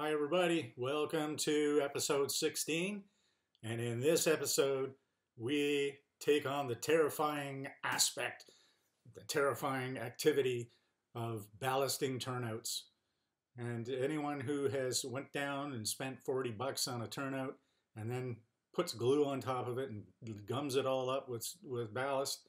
Hi everybody, welcome to episode 16, and in this episode we take on the terrifying aspect, the terrifying activity of ballasting turnouts. And anyone who has went down and spent 40 bucks on a turnout and then puts glue on top of it and gums it all up with ballast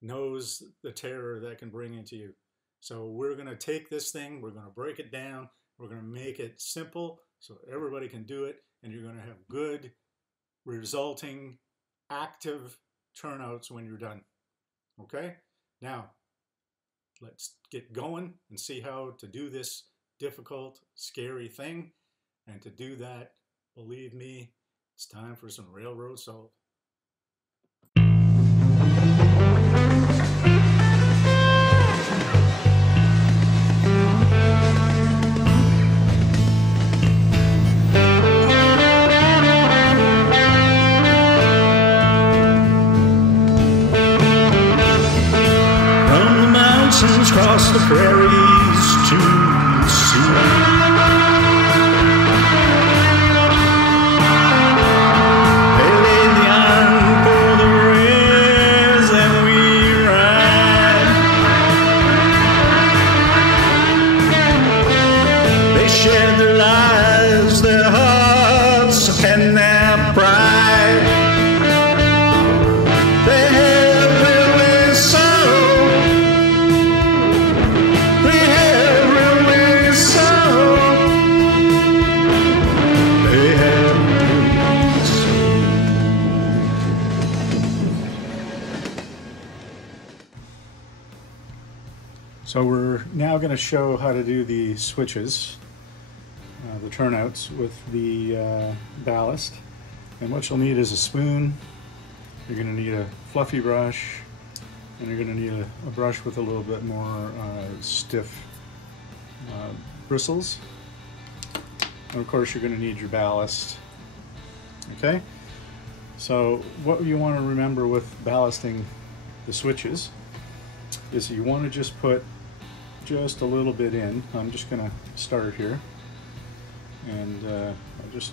knows the terror that can bring into you. So we're going to take this thing, we're going to break it down, we're going to make it simple so everybody can do it, and you're going to have good, resulting, active turnouts when you're done. Okay? Now, let's get going and see how to do this difficult, scary thing. And to do that, believe me, it's time for some railroad salt. Across the prairies to the sea, they laid the iron for the rails and we ride. They shared their lives, their hearts, and their pride. They had railway sorrow. So we're now going to show how to do the switches, the turnouts with the ballast. And what you'll need is a spoon, you're going to need a fluffy brush, and you're going to need a brush with a little bit more stiff bristles. And of course you're going to need your ballast. Okay? So what you want to remember with ballasting the switches is you want to just put just a little bit in. I'm just going to start here, and I'll just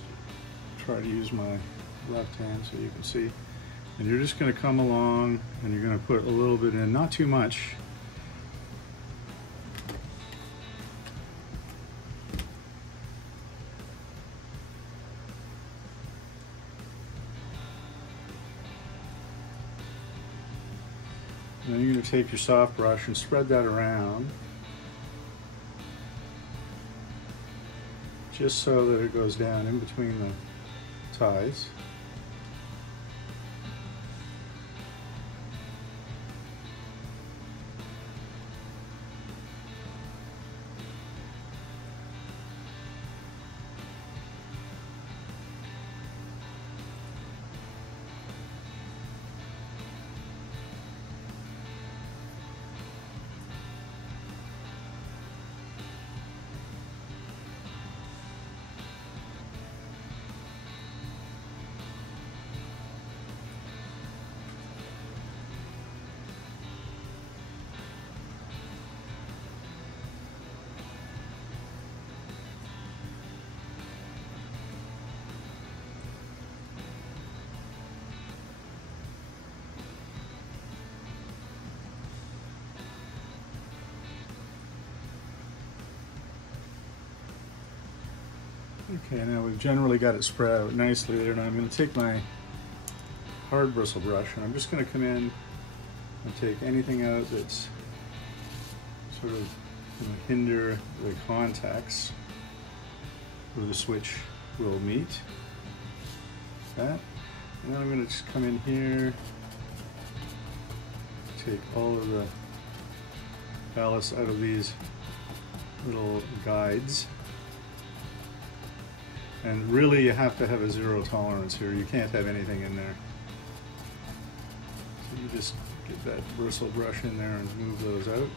try to use my left hand so you can see. And you're just going to come along and you're going to put a little bit in, not too much. And then you're going to take your soft brush and spread that around, just so that it goes down in between the ties. Okay, now we've generally got it spread out nicely there. Now I'm going to take my hard bristle brush and I'm just going to come in and take anything out that's sort of going to hinder the contacts where the switch will meet. That. And then I'm going to just come in here, take all of the ballast out of these little guides. And really you have to have a zero tolerance here. You can't have anything in there. So you just get that bristle brush in there and move those out.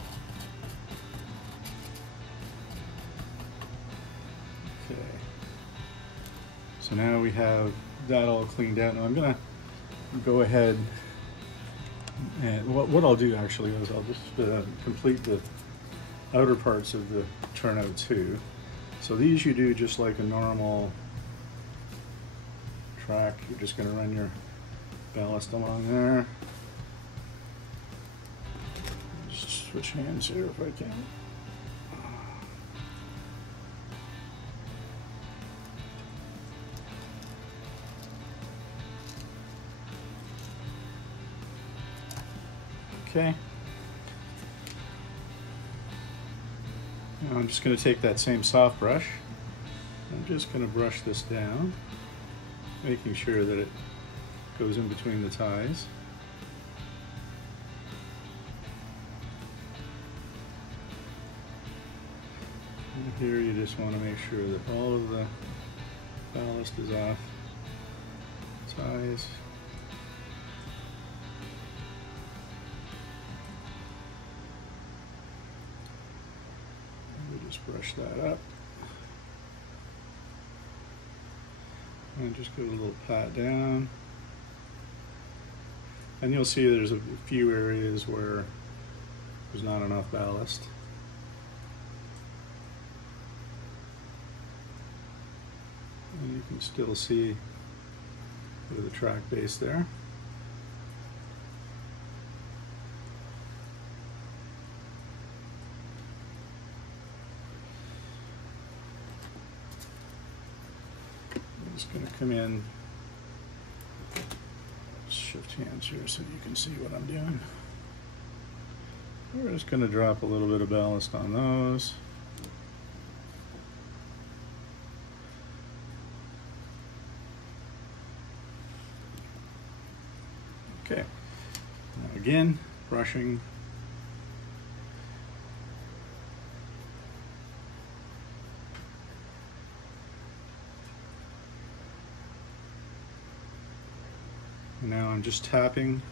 Okay. So now we have that all cleaned out. Now I'm gonna go ahead and what I'll do actually is I'll just complete the outer parts of the turnout too. So these you do just like a normal track. You're just going to run your ballast along there. Just switch hands here if I can. Okay. Now I'm just going to take that same soft brush. I'm just going to brush this down, making sure that it goes in between the ties. And here you just want to make sure that all of the ballast is off the ties. Just brush that up and just give it a little pat down, and you'll see there's a few areas where there's not enough ballast. And you can still see a bit of the track base there. Just going to come in, shift hands here so you can see what I'm doing. We're just going to drop a little bit of ballast on those. Okay, now again, brushing. Now I'm just tapping,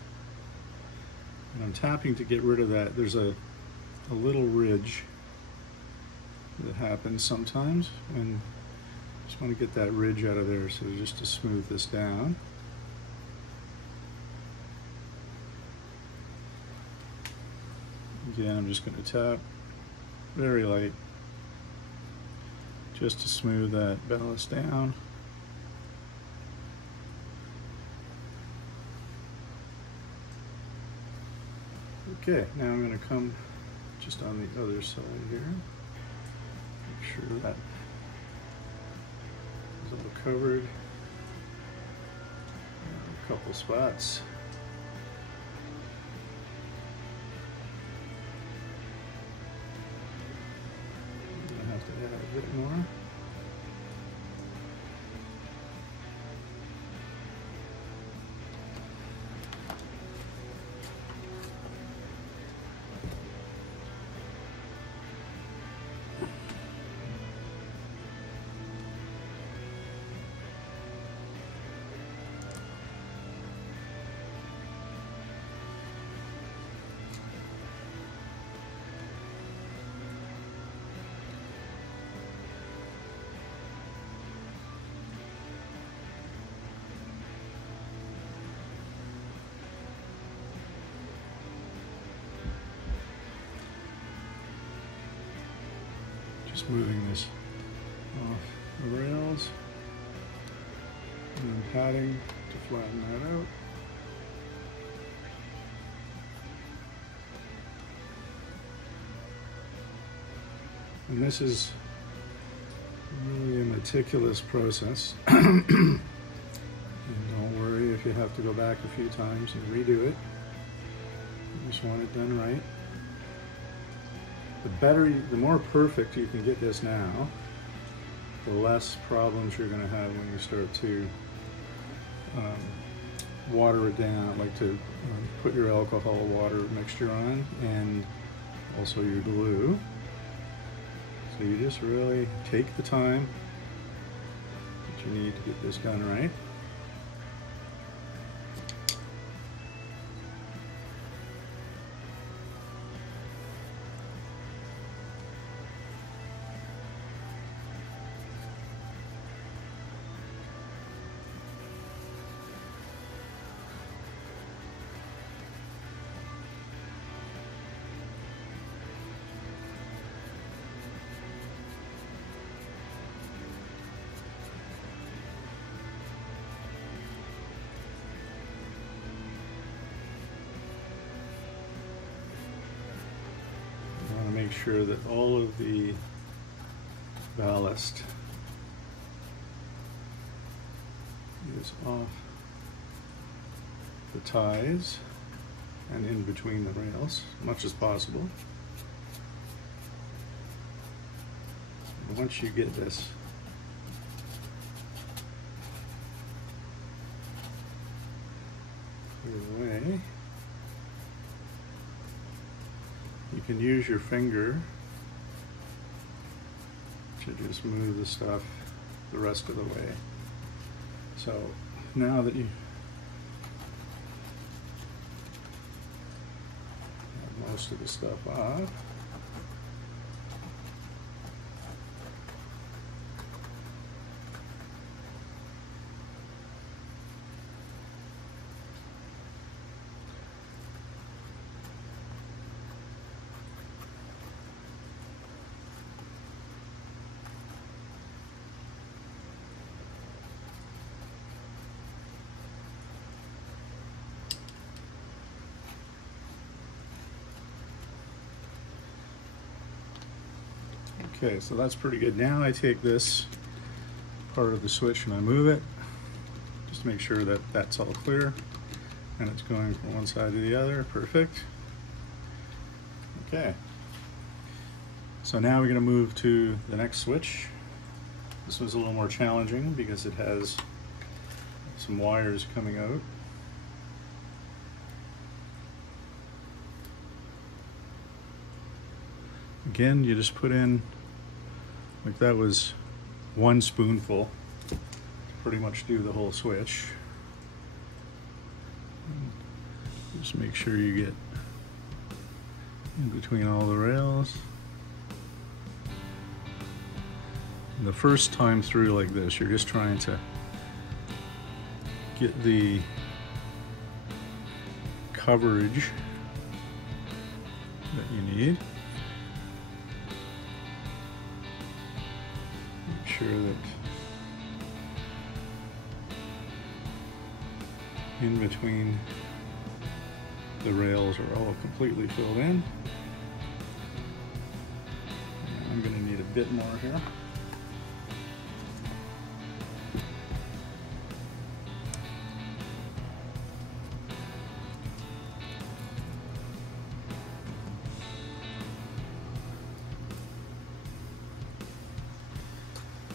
and I'm tapping to get rid of that. There's a little ridge that happens sometimes, and just want to get that ridge out of there, so just to smooth this down. Again, I'm just going to tap very light just to smooth that ballast down. Okay, now I'm going to come just on the other side here. Make sure that is all covered. A couple spots. I'm going to have to add a bit more. Just moving this off the rails and then patting to flatten that out. And this is really a meticulous process. And don't worry if you have to go back a few times and redo it. You just want it done right. The more perfect you can get this now, the less problems you're going to have when you start to water it down, like to put your alcohol water mixture on, and also your glue. So you just really take the time that you need to get this done right. sure that all of the ballast is off the ties and in between the rails as much as possible. And once you get this clear away, you can use your finger to just move the stuff the rest of the way. So now that you have most of the stuff off, okay, so that's pretty good. Now I take this part of the switch and I move it just to make sure that that's all clear and it's going from one side to the other. Perfect. Okay, so now we're going to move to the next switch. This was a little more challenging because it has some wires coming out. Again, you just put in, like that was 1 spoonful to pretty much do the whole switch. Just make sure you get in between all the rails. And the first time through like this, you're just trying to get the coverage that you need. Make sure that in between the rails are all completely filled in. And I'm going to need a bit more here.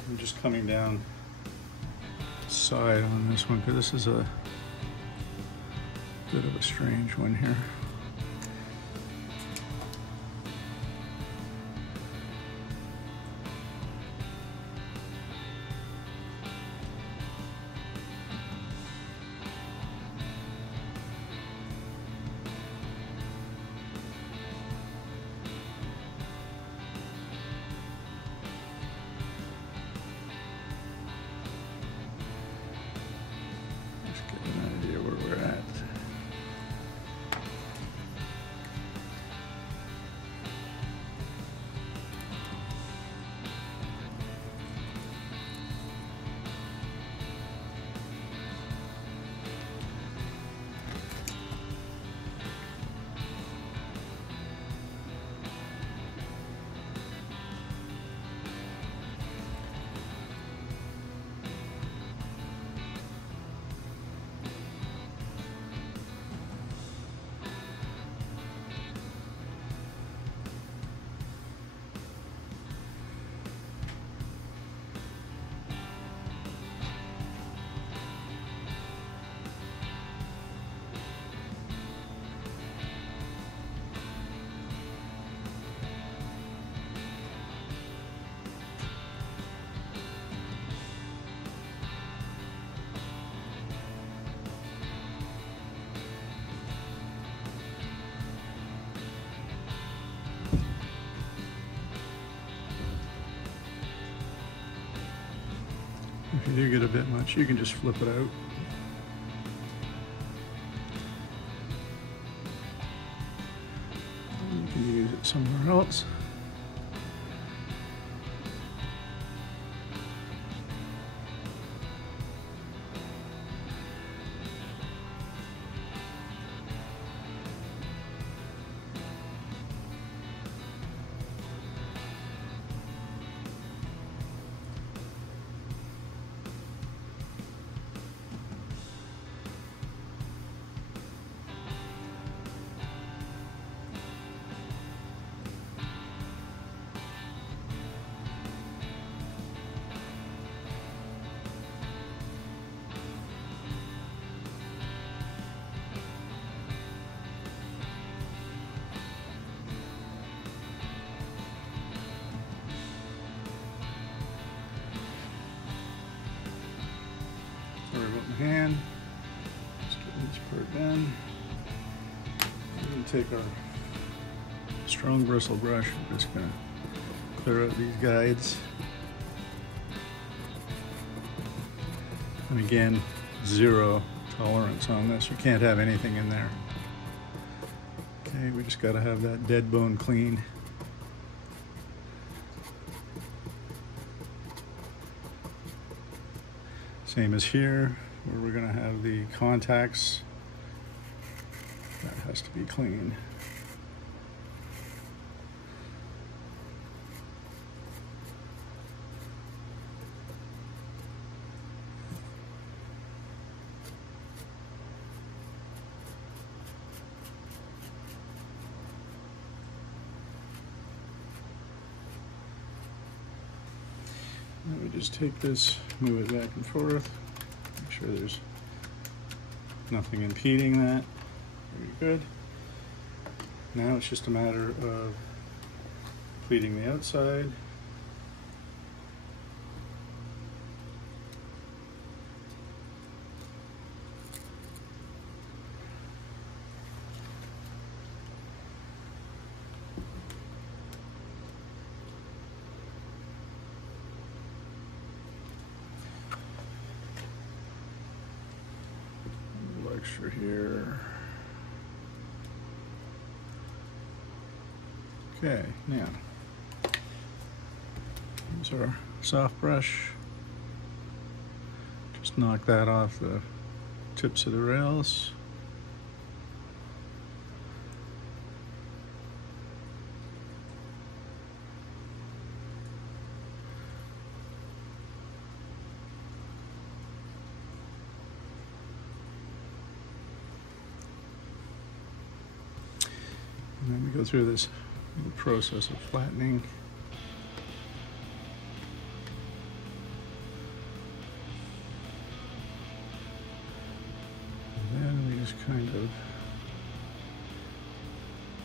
I'm just coming down the side on this one because this is a bit of a strange one here. If you do get a bit much, you can just flip it out. You can use it somewhere else. hand. Just get this part done. We're going to take our strong bristle brush. We're just going to clear out these guides. And again, 0 tolerance on this. You can't have anything in there. Okay, we just got to have that dead bone clean. Same as here, where we're going to have the contacts. That has to be clean. Let me just take this, move it back and forth, make sure there's nothing impeding that. Very good. Now it's just a matter of completing the outside. Extra here. Okay, now use our soft brush. Just knock that off the tips of the rails. And then we go through this little process of flattening. And then we just kind of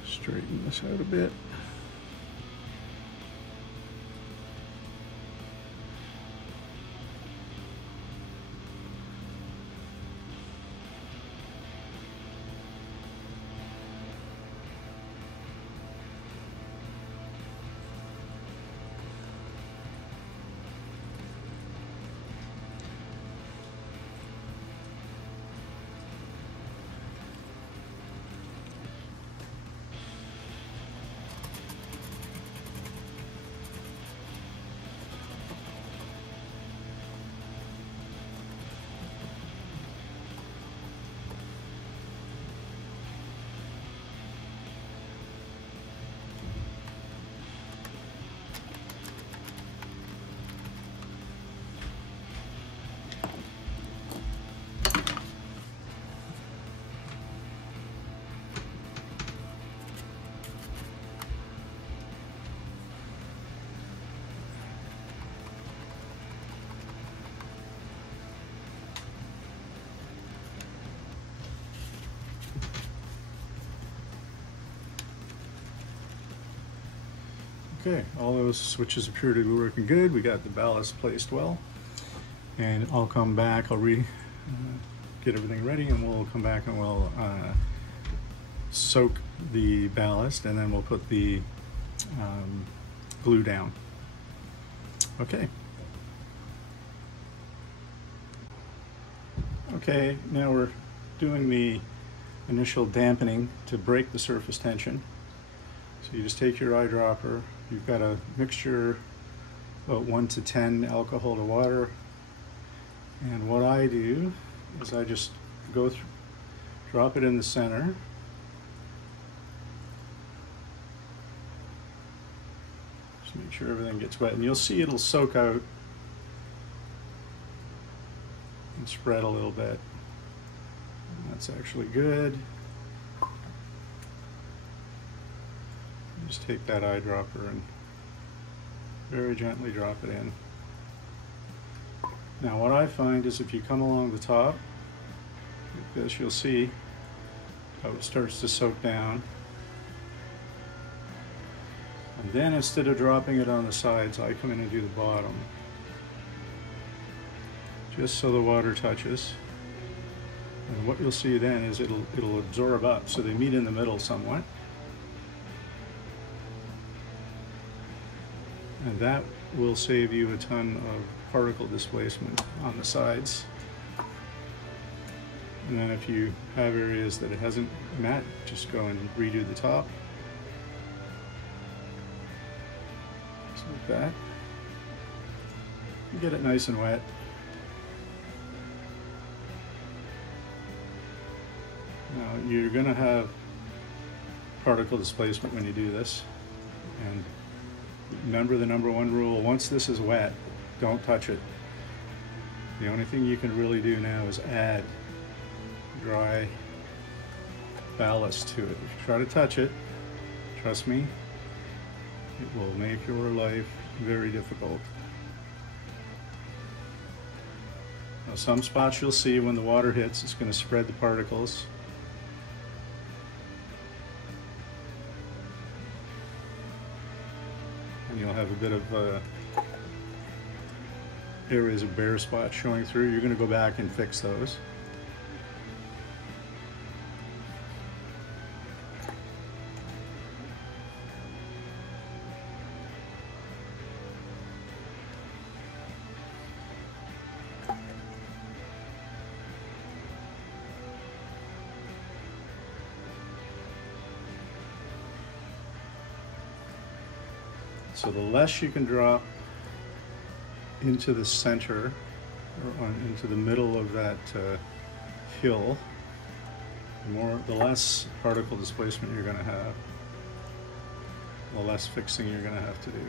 straighten this out a bit. Okay, all those switches appear to be working good. We got the ballast placed well, and I'll come back. I'll get everything ready, and we'll come back and we'll soak the ballast, and then we'll put the glue down. Okay. Okay, now we're doing the initial dampening to break the surface tension. So you just take your eyedropper. You've got a mixture about 1 to 10 alcohol to water. And what I do is I just go through, drop it in the center. Just make sure everything gets wet. And you'll see it'll soak out and spread a little bit. And that's actually good. Just take that eyedropper and very gently drop it in. Now what I find is if you come along the top, like this, you'll see how it starts to soak down. And then instead of dropping it on the sides, I come in and do the bottom. Just so the water touches. And what you'll see then is it'll absorb up, so they meet in the middle somewhat. And that will save you a ton of particle displacement on the sides. And then if you have areas that it hasn't met, just go and redo the top. Just like that. You get it nice and wet. Now you're going to have particle displacement when you do this. And remember the #1 rule, once this is wet, don't touch it. The only thing you can really do now is add dry ballast to it. If you try to touch it, trust me, it will make your life very difficult. Now, some spots you'll see when the water hits, it's going to spread the particles. And you'll have a bit of areas of bare spots showing through. You're going to go back and fix those. So the less you can drop into the center or into the middle of that hill, the less particle displacement you're going to have, the less fixing you're going to have to do.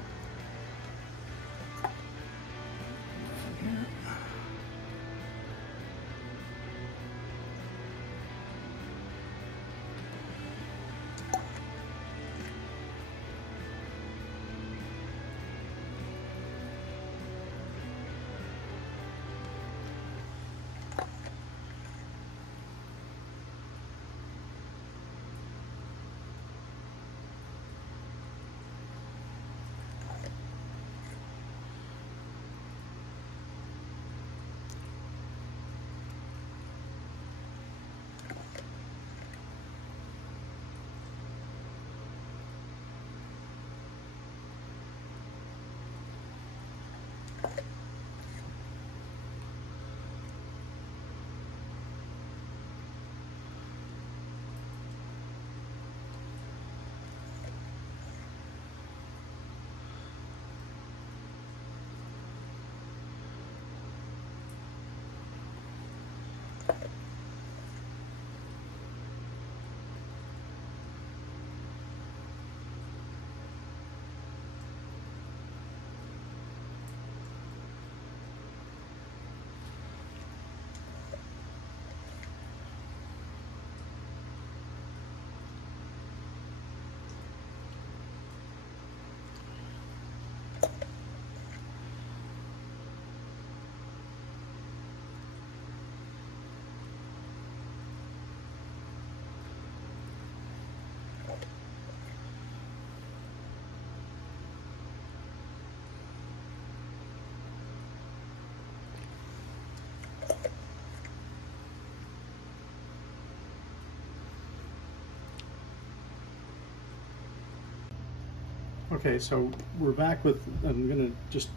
Okay, so we're back with, I'm going to just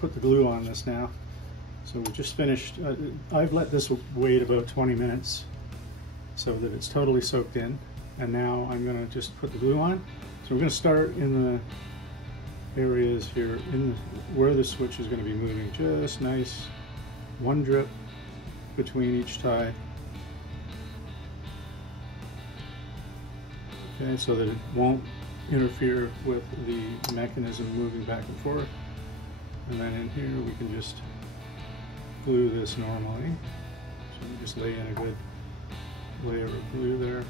put the glue on this now. So we just finished, I've let this wait about 20 minutes so that it's totally soaked in. And now I'm going to just put the glue on. So we're going to start in the areas here where the switch is going to be moving. Just nice, one drip between each tie. Okay, so that it won't interfere with the mechanism moving back and forth. And then in here we can just glue this normally. So we just lay in a good layer of glue there.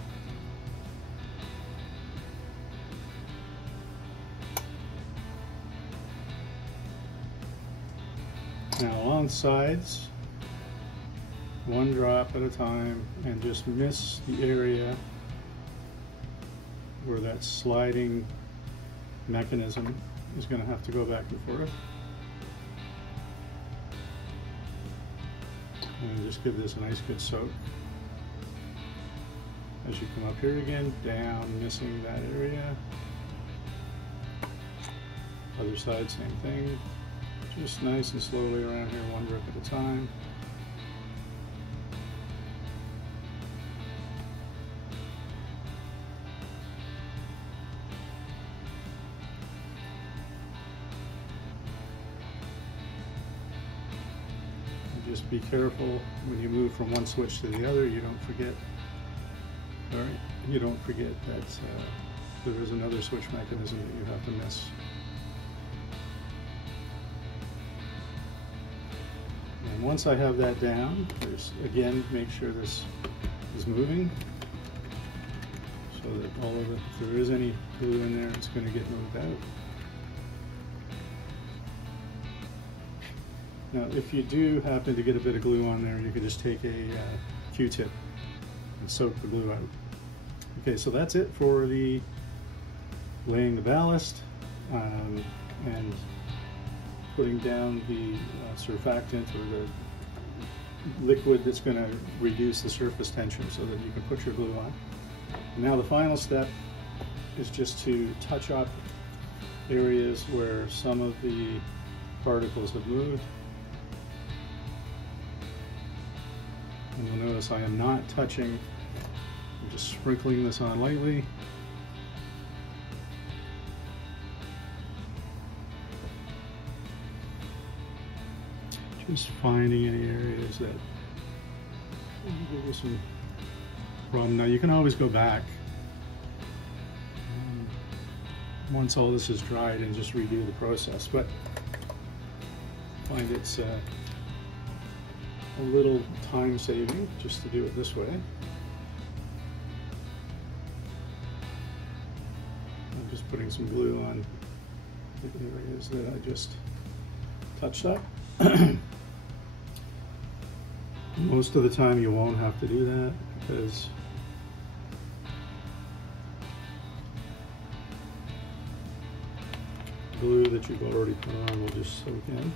Now along the sides, one drop at a time, and just miss the area where that sliding mechanism is going to have to go back and forth. And just give this a nice good soak. As you come up here again, down, missing that area. Other side, same thing. Just nice and slowly around here, one drip at a time. Just be careful when you move from one switch to the other, you don't forget, all right, you don't forget that there is another switch mechanism that you have to miss. And once I have that down, there's, again, make sure this is moving so that all of it, if there is any glue in there, it's going to get moved out. Now, if you do happen to get a bit of glue on there, you can just take a Q-tip and soak the glue out. Okay, so that's it for the laying the ballast and putting down the surfactant or the liquid that's going to reduce the surface tension so that you can put your glue on. And now the final step is just to touch up areas where some of the particles have moved. And you'll notice I am not touching, I'm just sprinkling this on lightly. Just finding any areas that give you some problem. Now you can always go back once all this is dried and just redo the process, but I find it's a little time saving just to do it this way. I'm just putting some glue on the areas that I just touched up. Most of the time you won't have to do that because glue that you've already put on will just soak in.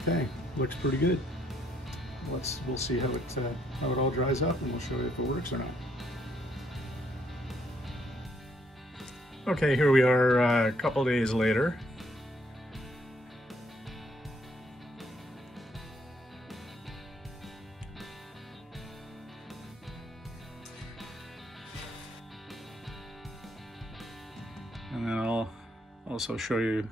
Okay, looks pretty good. We'll see how it all dries up, and we'll show you if it works or not. Okay, here we are a couple days later. And then I'll also show you